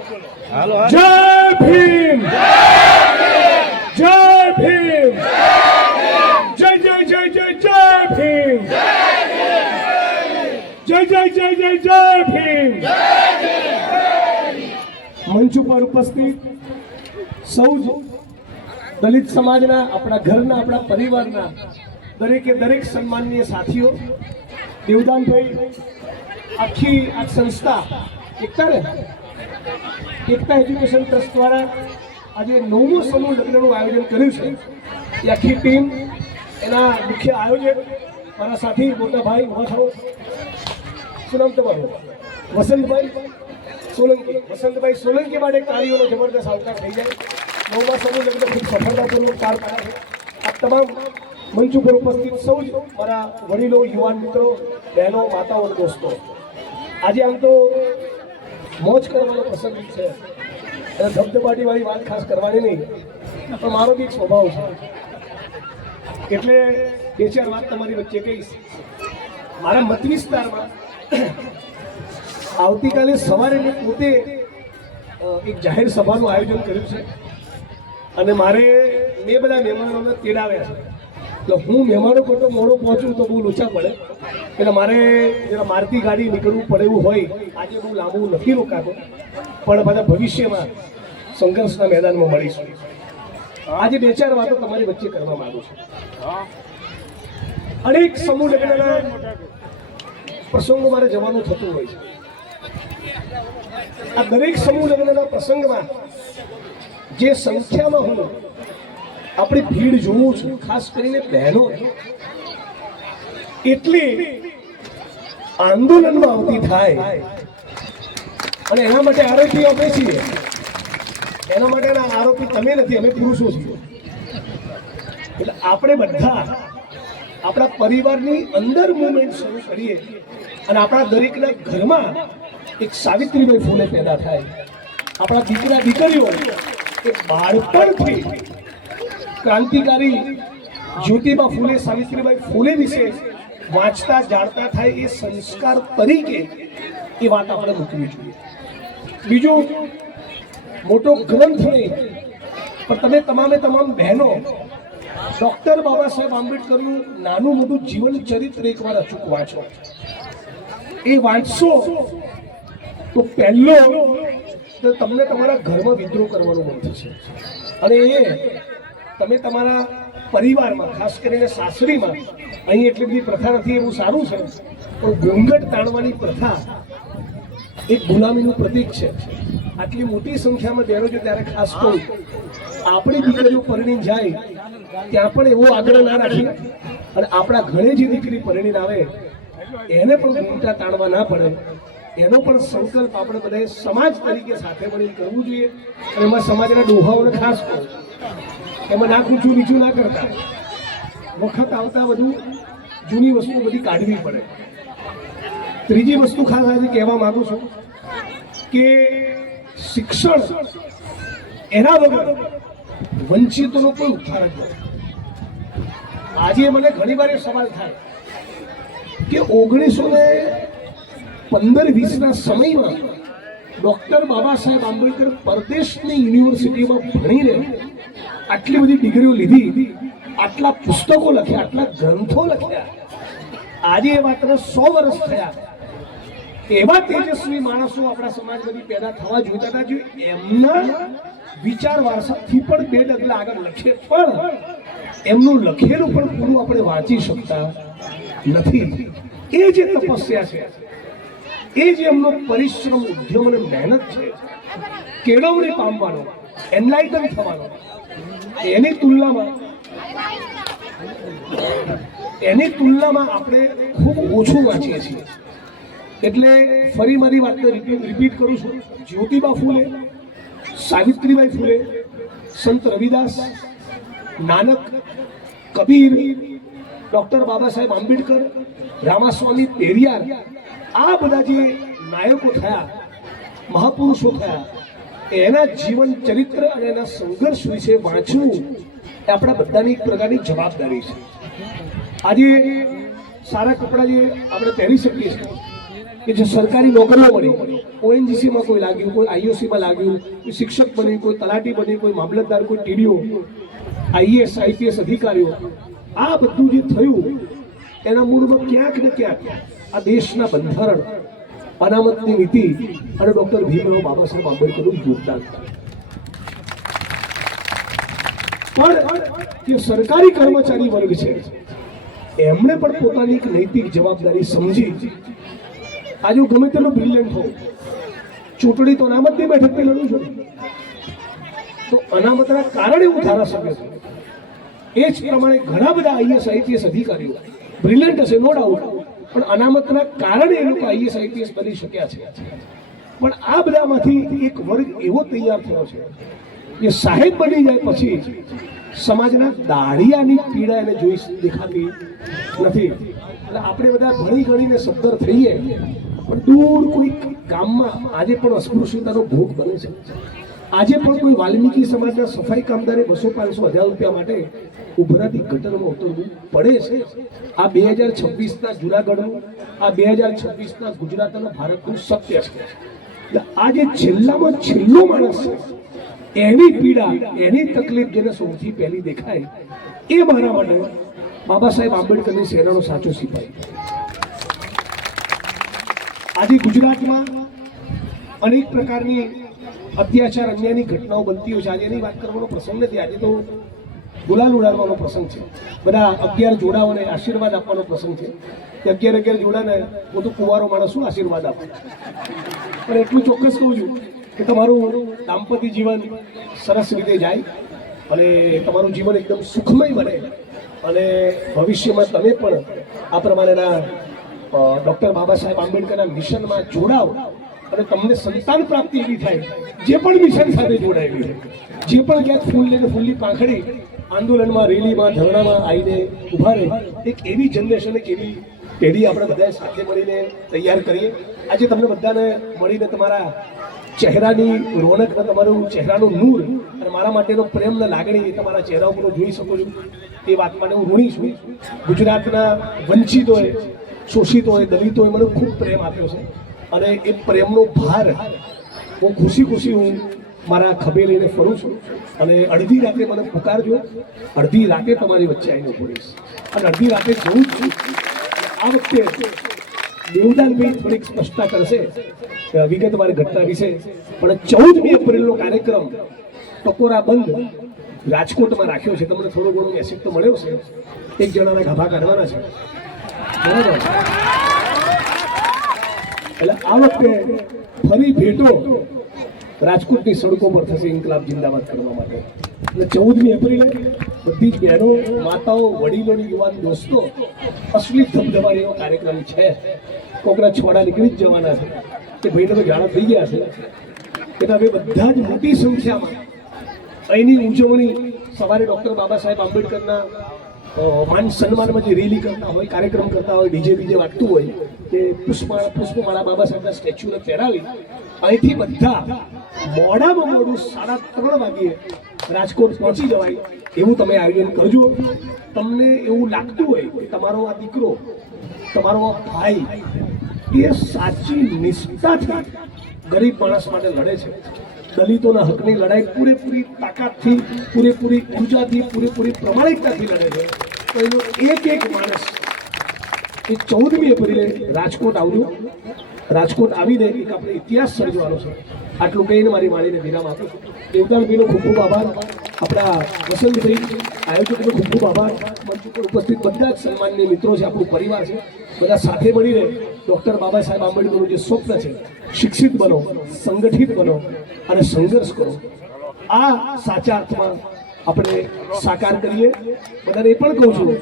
जय भीम, जय भीम, जय जय जय जय जय भीम, जय जय जय जय जय भीम। मंच पर उपस्थित सौ दलित समाजना, अपना घरना, अपना परिवारना दरेके दरेक सन्माननीय साथीओ, देवदान भाई, आखी आ संस्था एकता एज्युकेशन ट्रस्ट द्वारा आज 9मो समूह लग्नનું આયોજન કર્યું છે। એ આખી ટીમ, એના મુખ્ય આયોજક મારા સાથી મોટા ભાઈ ઉભા થાઓ, શું નામ તમારું? વસંતભાઈ સોલંકી। વસંતભાઈ સોલંકી માટે કાર્યોનો જબરદસ્ત આવકાર થઈ જાય। 9મા સમૂહ લગ્ન ખૂબ સફળતાપૂર્વક પાર પાડ્યા છે। આ તમામ મંચ ઉપર ઉપસ્થિત સૌ મારા વડીલો, યુવાન મિત્રો, બહેનો, માતાઓ, દોસ્તો, આજે આમ તો મોજ કરવાનો પ્રસંગ છે, અને ધબધબાટીવાળી વાત ખાસ કરવાની નહીં, પણ મારો બી એક સ્વભાવ છે, એટલે બે ચાર વાત તમારી વચ્ચે કહીશ। મારા મત વિસ્તારમાં આવતીકાલે સવારે મેં પોતે એક જાહેર સભાનું આયોજન કર્યું છે, અને મારે મેં બધા મહેમાનોને તેડાવ્યા છે। તો હું મહેમાનો કરતો મોડો પહોંચું તો બહુ લોચા પડે, એટલે મારે જરા મારતી ગાડી નીકળવું પડે એવું હોય। આજે બહુ લાંબુ નથી રોકાતો, પણ બધા ભવિષ્યમાં સંઘર્ષના મેદાનમાં મળીશું। આજે બે ચાર વાતો તમારી વચ્ચે કરવા માંગુ છું। અનેક સમૂહ લગ્નના પ્રસંગો મારે જવાનું થતું હોય છે। આ દરેક સમૂહ લગ્નના પ્રસંગમાં જે સંખ્યામાં હું આપણી ભીડ જોઉં છું, ખાસ કરીને બહેનો એટલી આંદોલનમાં આવતી થાય, અને એના માટે આરોપી અમે છીએ, એના માટેના આરોપી તમે નથી, અમે પુરુષો છીએ। એટલે આપણે બધા આપણા પરિવારની અંદર મુવમેન્ટ શરૂ કરીએ, અને આપણા દરેકના ઘરમાં એક સાવિત્રીબાઈ ફૂલે પેદા થાય। આપણા દીકરા દીકરીઓ એ બાળપણથી ક્રાંતિકારી જ્યોતિબા ફૂલે, સાવિત્રીબાઈ ફૂલે વિશે વાંચતા જાણતા થાય, એ સંસ્કાર તરીકે એ વાત આપણે મૂકવી જોઈએ। બીજું, મોટો ગ્રંથ નહીં, પણ તમે તમામે તમામ બહેનો ડૉક્ટર બાબા સાહેબ આંબેડકરનું નાનું મોટું જીવન ચરિત્ર એકવાર અચૂક વાંચો। એ વાંચશો તો પહેલો તો તમને તમારા ઘરમાં વિદ્રોહ કરવાનું મન થશે, અને એ તમે તમારા પરિવારમાં, ખાસ કરીને સાસરીમાં, અહીં એટલી બધી પ્રથા નથી, એવું સારું છે, પણ ઘૂંઘટ તાણવાની પ્રથા એક ગુલામીનું પ્રતીક છે। આટલી મોટી સંખ્યામાં બહેનો છે, ત્યારે ખાસ કહું, આપણી દીકરીઓ પરણીને જાય ત્યાં પણ એવો આગ્રહ ના રાખીએ, અને આપણા ઘરે જે દીકરી પરણીને આવે એને પણ ઘૂંઘટા તાણવા ના પડે, એનો પણ સંકલ્પ આપણે બધાએ સમાજ તરીકે સાથે મળીને કરવું જોઈએ। અને એમાં સમાજના ડોહાઓને ખાસ કહું, એમાં ના ઊંચું નીચું ના કરતા, વખત આવતા બધું જૂની વસ્તુ બધી કાઢવી પડે। ત્રીજી વસ્તુ ખાસ આજે કહેવા માંગુ છું કે શિક્ષણ એના વગર વંચિતોનો કોઈ ઉદ્ધાર જ નથી। આજે મને ઘણી વાર સવાલ થાય કે 1915-20ના સમયમાં ડૉક્ટર બાબા સાહેબ આંબેડકર પરદેશની યુનિવર્સિટીમાં ભણીને આટલી બધી ડિગ્રીઓ લીધી, આટલા પુસ્તકો લખ્યા, આટલા ગ્રંથો લખ્યા, આજે એ માત્ર 100 વર્ષ થયા, એવા તેજસ્વી માણસો આપણા સમાજમાંથી પેદા થવા જોઈતા હતા, જો એમના વિચાર વારસાથી પણ 2 ડગલા આગળ લખે, પણ એમનું લખેલું પણ પૂરું આપણે વાંચી શકતા નથી। એ જે તપસ્યા છે, એ જે એમનો પરિશ્રમ, ઉદ્યમ અને મહેનત છે, કેળવણી પામવાનો, એનલાઇટન થવાનો, એની તુલનામાં આપણે ખૂબ ઓછું વાંચીએ છીએ। એટલે ફરી મારી વાતને રિપીટ કરું છું। જ્યોતિબા ફૂલે, સાવિત્રીબાઈ ફૂલે, સંત રવિદાસ, નાનક, કબીર, ડૉક્ટર બાબા સાહેબ આંબેડકર, રામાસ્વામી પેરિયાર, આ બધા જે નાયકો થયા, મહાપુરુષો થયા, એના જીવન ચરિત્ર અને એના સંઘર્ષ વિશે વાંચવું એ આપણા બધાની એક પ્રકારની જવાબદારી છે। આજે સારા કપડાં જે આપણે પહેરી શકીએ છીએ, કે જે સરકારી નોકરીઓ મળી, ઓએનજીસીમાં કોઈ લાગ્યું, કોઈ આઈઓસીમાં લાગ્યું, કોઈ શિક્ષક બની, કોઈ તલાટી બની, કોઈ મામલતદાર, કોઈ ટીડીઓ, આઈએએસ આઈપીએસ અધિકારીઓ, આ બધું જે થયું એના મૂળમાં ક્યાંક ને ક્યાંક આ દેશના બંધારણ, અનામતની નીતિ અને ડોક્ટર ભીમરાવ બાબા સાહેબ આંબેડકરનું યોગદાન. પણ જે સરકારી કર્મચારી વર્ગ છે એમણે પણ પોતાની એક નૈતિક જવાબદારી સમજી આજે ગમે તેટલો બ્રિલિયન્ટ હોઉં, ચૂંટણી તો અનામતની બેઠકથી લડું છું, તો અનામતના કારણે હું ધારાસભ્ય છું. એ જ પ્રમાણે ઘણા બધા આઈએસ આઈપીએસ અધિકારીઓ બ્રિલિયન્ટ હશે, નો ડાઉટ, પણ અનામતના કારણે એ લોકો આઈએસ આઈપીએસ બની શક્યા છે. પણ આ બધામાંથી એક વર્ગ એવો તૈયાર થયો છે કે સાહેબ બની જાય પછી સમાજના દાળિયાની પીડા એને જોઈ દેખાતી નથી. એટલે આપણે બધા ભણી ગણીને સદ્ધર થઈએ પણ દૂર કોઈ ગામમાં આજે પણ અસ્પૃશ્યતાનો ભોગ બને છે. આજે પણ કોઈ વાલ્મીકી સમાજના સફાઈ કામદારે 200-500-1000 રૂપિયા માટે ઉભરાતી ગટરમાં ઉતરવું પડે છે. આ 2026ના જુનાગઢનું, આ 2026ના ગુજરાત અને ભારતનું સત્ય છે. એટલે આ જે છેલ્લામાં છેલ્લો માણસ છે એની પીડા, એની તકલીફ જેને સૌથી પહેલી દેખાય એ મારા માટે બાબા સાહેબ આંબેડકરની સેનાનો સાચો સિપાહી. આજે ગુજરાતમાં અનેક પ્રકારની અત્યાચાર, અન્યાયની ઘટનાઓ બનતી હોય છે. આજે એની વાત કરવાનો પ્રસંગ નથી. આજે તો ગુલાલ ઉડાડવાનો પ્રસંગ છે. બધા 11 જોડાઓને આશીર્વાદ આપવાનો પ્રસંગ છે. કે 11 જોડાને હું તો કુંવારો માણસ શું આશીર્વાદ આપું. પણ એટલું ચોક્કસ કહું છું કે તમારું દાંપત્ય જીવન સરસ રીતે જાય અને તમારું જીવન એકદમ સુખમય બને અને ભવિષ્યમાં તમે પણ આ પ્રમાણેના ડૉક્ટર બાબા સાહેબ આંબેડકરના મિશનમાં જોડાઓ અને તમને સંતાન પ્રાપ્તિ એવી થાય જે પણ મિશન સાથે જોડાયેલી છે, જે પણ ક્યાંક ફૂલ લઈને ફૂલની પાંખડી આંદોલનમાં, રેલીમાં, ધરણામાં આવીને ઊભા રહે, એક એવી જનરેશન, એક એવી પેઢી આપણે બધાએ સાથે મળીને તૈયાર કરીએ. આજે તમને બધાને મળીને તમારા ચહેરાની રોનક, તમારું ચહેરાનું નૂર અને મારા માટેનો પ્રેમના લાગણી તમારા ચહેરા ઉપર જોઈ શકો છો. એ વાત માટે હું ઋણી છું. ગુજરાતના વંચિતોએ, શોષિતોએ, દલિતોએ મને ખૂબ પ્રેમ આપ્યો છે અને એ પ્રેમનો ભાર હું ખુશી હું મારા ખભે લઈને ફરું છું. અને અડધી રાતે મને પુકારજો, અડધી રાતે તમારી વચ્ચે આવીને પડીશ અને અડધી રાતે જવું જ છું. આ વખતે દેવદાનભાઈ થોડીક સ્પષ્ટતા કરશે વિગતવાર ઘટના વિશે, પણ 14મી એપ્રિલનો કાર્યક્રમ ટકોરા બંધ રાજકોટમાં રાખ્યો છે. તમને થોડો ઘણો મેસેજ તો મળ્યો છે. એક જણાના ગાભા કાઢવાના છે, બરાબર? એટલે આ વખતે ફરી ભેટો રાજકોટની સડકો પર થશે ઇન્કલાબ જિંદાબાદ કરવા માટે. એટલે 14મી એપ્રિલે બધી જ બહેનો, માતાઓ, વડીલો, યુવાન દોસ્તો અસલી ધબધબારીનો કાર્યક્રમ છે. કોકના છોડા નીકળી જ જવાના છે કે ભાઈને તો જાડા થઈ ગયા છે. એટલે હવે બધા જ મોટી સંખ્યામાં અહીંની ઉજવણી સવારે ડૉક્ટર બાબા સાહેબ આંબેડકરના માન સન્માનમાં જે રેલી કરતા હોય, કાર્યક્રમ કરતા હોય, ડીજે વાગતું હોય કે પુષ્પમાળા બાબા સાહેબના સ્ટેચ્યુને પહેરાવી અહીંથી બધા મોડામાં મોડું 3:30 વાગ્યે રાજકોટ પહોંચી જવાય એવું તમે આયોજન કરજો. તમને એવું લાગતું હોય કે તમારો આ દીકરો, તમારો આ ભાઈ એ સાચી નિષ્ઠાથી ગરીબ માણસ માટે લડે છે, દલિતોના હકની લડાઈ પૂરેપૂરી તાકાતથી, પૂરેપૂરી ઉર્જાથી, પૂરેપૂરી પ્રમાણિકતાથી લડે છે, તો એનો એક માણસ એ 14મી એપ્રિલે રાજકોટ આવજો. રાજકોટ આવીને એક આપણે ઇતિહાસ સર્જવાનો છે. આટલું કહીને મારી વાણીને વિરામ આપું છું. દેવદાનભાઈનો ખૂબ ખૂબ આભાર, આપણા વસંતભાઈ આયોજકનો ખૂબ ખૂબ આભાર, મંચ ઉપર ઉપસ્થિત બધા જ સન્માનીય મિત્રો છે, આપણું પરિવાર છે. બધા સાથે મળીને ડૉક્ટર બાબા સાહેબ આંબેડકરનું જે સ્વપ્ન છે, શિક્ષિત બનો, સંગઠિત બનો અને સંઘર્ષ કરો, આ સાચા અર્થમાં આપણે સાકાર કરીએ. બધાને એ પણ કહું છું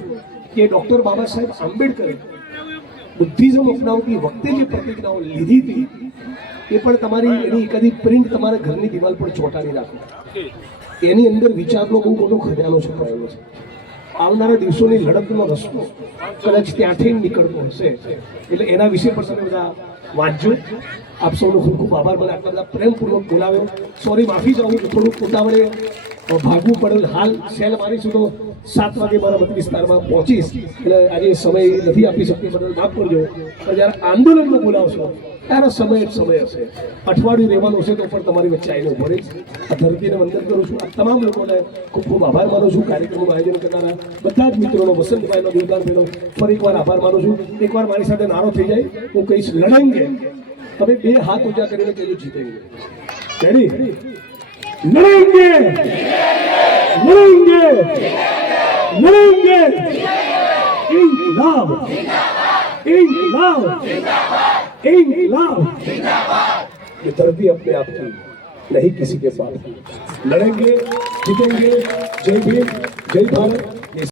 કે ડૉક્ટર બાબા સાહેબ આંબેડકરે બુદ્ધિઝમ અપનાવતી વખતે જે પ્રતિજ્ઞાઓ લીધી હતી એ પણ તમારી એની કદી પ્રિન્ટ તમારા ઘરની દિવાલ પર ચોંટાડી રાખો. એની અંદર વિચારનો બહુ મોટો ખજાનો છુપાયેલો છે. આવનારા દિવસોની લડતનો રસ્તો કદાચ ત્યાંથી નીકળતો હશે. એટલે એના વિશે પણ તમે બધા વાંચજો. આપ સૌનો ખૂબ ખૂબ આભાર. મને આટલા બધા પ્રેમપૂર્વક બોલાવ્યો. સોરી, માફી ચાહું છું, થોડુંક ઉતાવળે ભાગવું પડેલ. હાલ સેલ મારીશું તો 7 વાગે મારા મત વિસ્તારમાં પહોંચીશ. એટલે આજે સમય નથી આપી શકતી, બદલ માફ કરજો. પણ જ્યારે આંદોલનમાં બોલાવશો ત્યારે સમય જ સમય હશે. અઠવાડિયું રહેવાનું હશે તો પણ તમારી વચ્ચે આવીને ઉભો રહીશ. આ ધરતીને વંદન કરું છું. આ તમામ લોકોને ખૂબ ખૂબ આભાર માનું છું. કાર્યક્રમનું આયોજન કરનારા બધા જ મિત્રોનો, વસંતભાઈનો, દેવદારભાઈનો ફરી એકવાર આભાર માનું છું. એકવાર મારી સાથે નારો થઈ જાય, હું કહીશ લડેંગે. તમે 2 હાથ ઊંચા કરીને કહીએ જીતેંગે. રેડી? લડેંગે, લડેંગે, લડેંगे. इंकलाब, इंकलाब, इंकलाब. ये धरती अपने आप की नहीं किसी के पास. लड़ेंगे, जीतेंगे. जय भीम, जय भारत.